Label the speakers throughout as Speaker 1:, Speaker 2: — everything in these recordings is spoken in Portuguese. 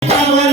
Speaker 1: Tá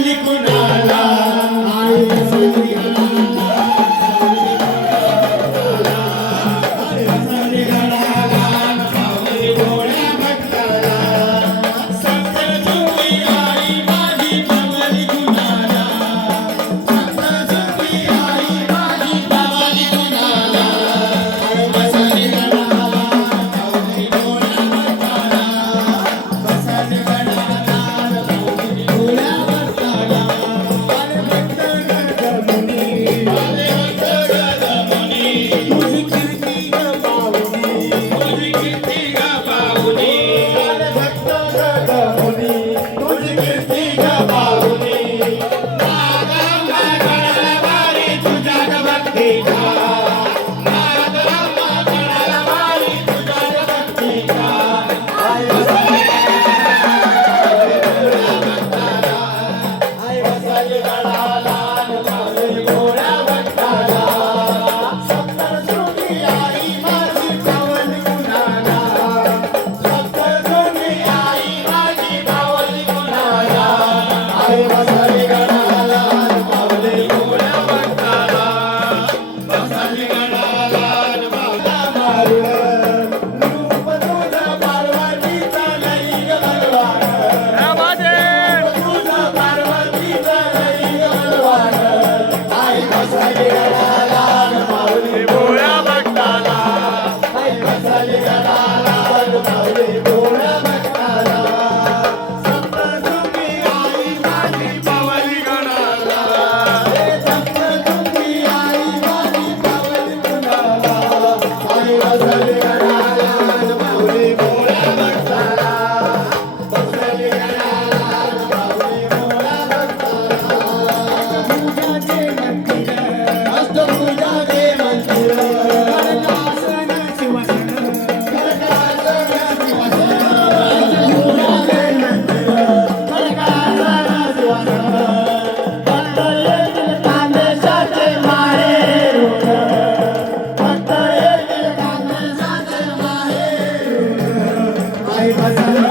Speaker 1: vai passando.